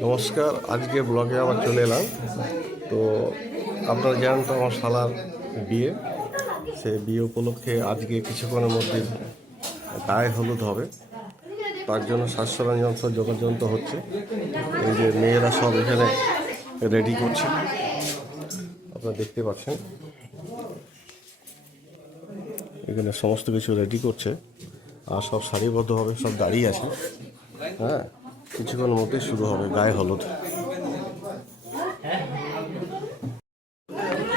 নমস্কার, আজকে ব্লগে আবার চলে এলাম। তো আপনারা জানেন তো আমার শালার বিয়ে, সেই বিয়ে উপলক্ষে আজকে কিছুক্ষণের মধ্যে গায়ে হলুদ হবে। তার জন্য সাজ সরঞ্জাম সব যোগাযন্ত্র হচ্ছে। এই যে মেয়েরা সব এখানে রেডি করছে, আপনারা দেখতে পাচ্ছেন। এখানে সমস্ত কিছু রেডি করছে আর সব সারিবদ্ধভাবে সব দাঁড়িয়ে আছে। হ্যাঁ, কিছুক্ষণের মধ্যে শুরু হবে গায়ে হলুদ।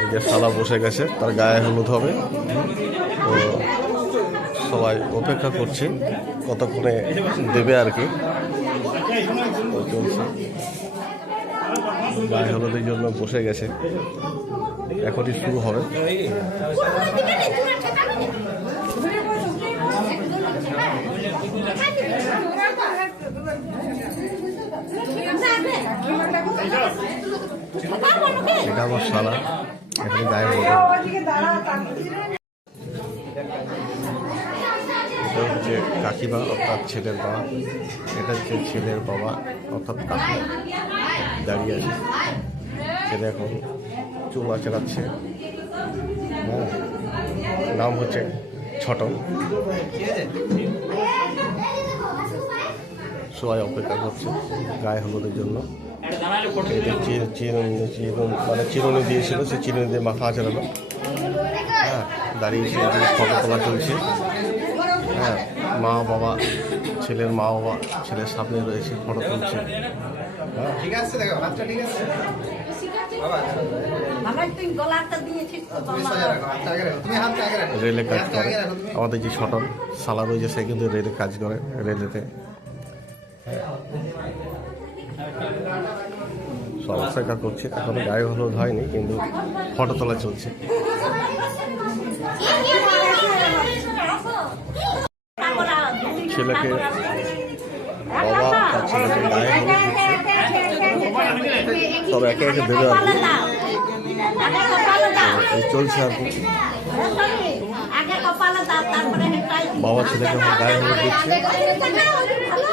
এই যে শালা বসে গেছে, তার গায়ে হলুদ হবে। তো সবাই অপেক্ষা করছে কতক্ষণে দেবে আর কি। চলছে, গায়ে হলুদের জন্য বসে গেছে, এখনই শুরু হবে। এটা আমার শালা, এখানে গায়ে হলুদ। এটা হচ্ছে কাকিমা অর্থাৎ ছেলের বাবা, এটা হচ্ছে ছেলের বাবা অর্থাৎ কাকি দাঁড়িয়ে আছে। ছেলে এখন চুল আঁচড়াচ্ছে। হ্যাঁ, নাম হচ্ছে ছোটন। সবাই অপেক্ষা করছে গায়ে হলুদের জন্য। মানে চিরুনি দিয়েছিল, সে চিরুনি দিয়ে মাথা আঁচড়ালো। হ্যাঁ, দাঁড়িয়েছে, ফটো তোলা চলছে। হ্যাঁ, মা বাবা, ছেলের মা বাবা ছেলের সামনে রয়েছে, ফটো তুলছে। রেলে কাজ করে আমাদের যে ছোটন শালা রয়েছে, সে কিন্তু রেলে কাজ করে, রেলেতে। সব অপেক্ষা করছে, এখনো গায়ে হলুদ হয়নি, কিন্তু ফটো তোলা চলছে। ছেলেকে বাবা তার ছেলেকে গায়ে হলুদ দিচ্ছে, সব একে একে দেবে আর কি। এই চলছে আর কি। বাবা ছেলেকে গায়ে হলুদ দিচ্ছে।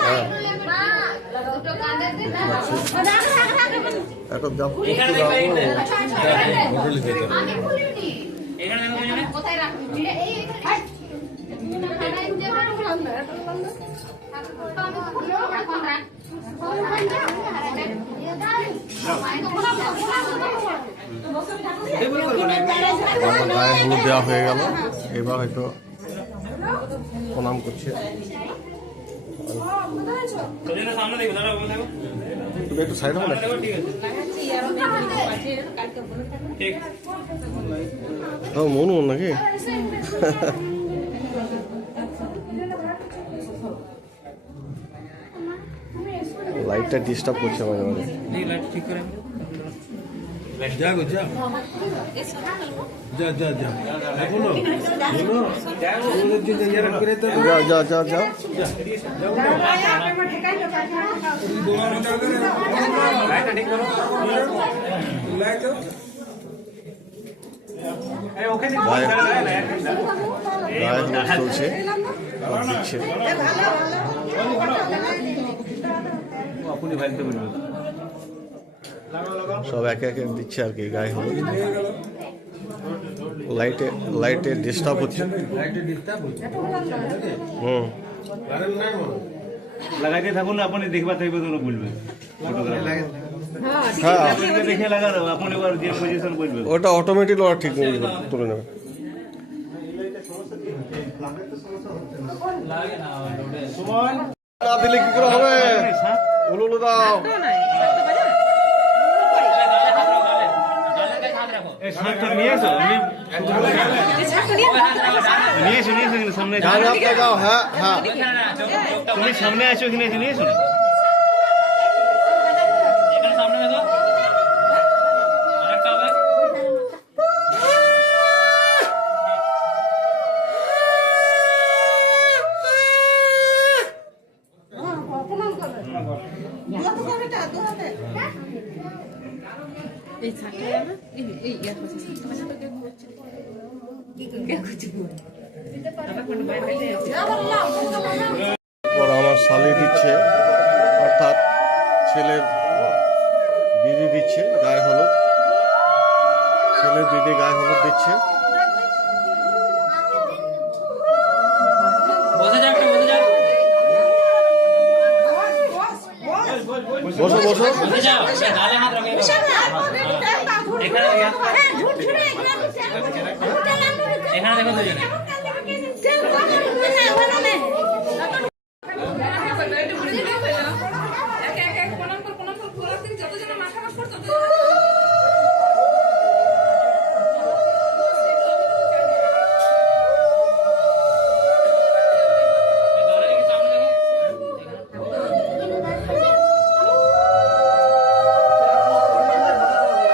হ্যাঁ, এখন যাও গায়ে হলুদ দেওয়া হয়ে গেল। এবার হয়তো প্রণাম করছে। একটু সাইড হবে না মনু নাকি? লাইটটা ডিস্টার্ব করছে মাঝে মাঝে। যাও যাও যাও যাও। চলছে, দিচ্ছে। সব একে একে দিচ্ছে আর কি গায়ে হলুদ। লাইটে ডিস্টার্ব হচ্ছে। লাগাইতে থাকুন, আপনি দেখবা থাকবে তো বলবেন। হ্যাঁ, দেখে লাগানো, আপনি এবার যে পজিশন বলবেন ওটা অটোমেটিক ওরা ঠিক তুলে নেবে। দিলে কি করে হবে? উলুলু দাও। তুমি সামনে আছো, এখানে এসে নিয়ে এসো। আমার শালি দিচ্ছে, অর্থাৎ ছেলের দিদি দিচ্ছে গায়ে হলুদ, ছেলের দিদি গায়ে হলুদ দিচ্ছে। বসো বসো। এখানে দেখো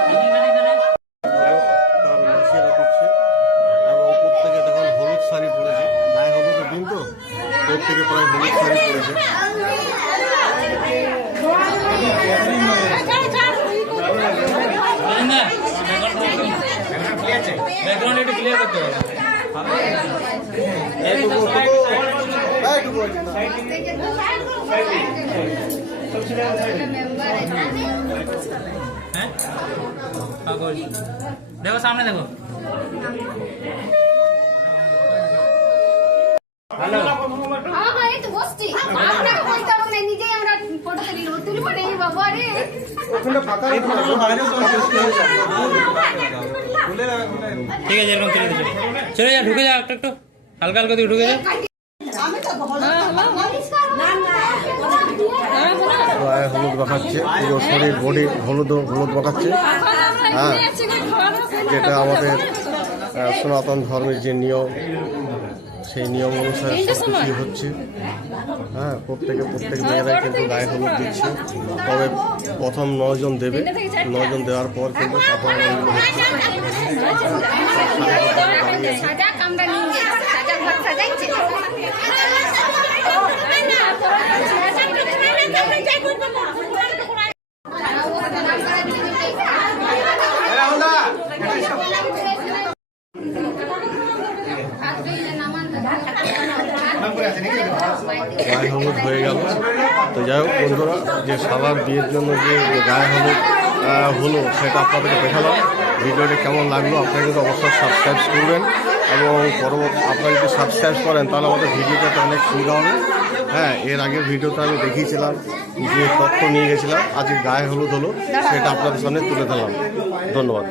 দুজনে তার মাসিরা দিচ্ছে এবং প্রত্যেকে দেখুন হলুদ শাড়ি পরেছে, গায়ে হলুদের দিন তো প্রত্যেকে প্রায় হলুদ শাড়ি পরেছে। ব্যাকগ্রাউন্ড একটু ক্লিয়ার করতে হবে। হ্যাঁ দেখো সামনে দেখো। ঠিক আছে এরকম চলে দিচ্ছি, চলে যা, ঢুকে যা, একটু একটু হালকা হালকা দিয়ে ঢুকে যা। গায়ে হলুদ মাখাচ্ছে, পুরো শরীর বডি হলুদ হলুদ মাখাচ্ছে। হ্যাঁ, যেটা আমাদের সনাতন ধর্মের যে নিয়ম, সেই নিয়ম অনুসারে সব কিছুই হচ্ছে। হ্যাঁ, প্রত্যেক মেয়েরাই কিন্তু গায়ে হলুদ দিচ্ছে। তবে প্রথম 9 জন দেবে, 9 জন দেওয়ার পর কিন্তু তারপর এগুলো হচ্ছে। গায়ে হলুদ হয়ে গেল। তো যাই হোক বন্ধুরা, যে শালার বিয়ের জন্য যে গায়ে হলুদ হলো সেটা আপনাদেরকে দেখালাম। ভিডিওটি কেমন লাগলো আপনারা কিন্তু অবশ্যই সাবস্ক্রাইব করবেন, এবং পরবর্তী আপনারা যদি সাবস্ক্রাইব করেন তাহলে আমাদের ভিডিওটাতে অনেক সুবিধা হবে। হ্যাঁ, এর আগের ভিডিওতে আমি দেখিয়েছিলাম যে তথ্য নিয়ে গেছিলাম, আজকে গায়ে হলুদ হলো সেটা আপনাদের সামনে তুলে ধরলাম। ধন্যবাদ।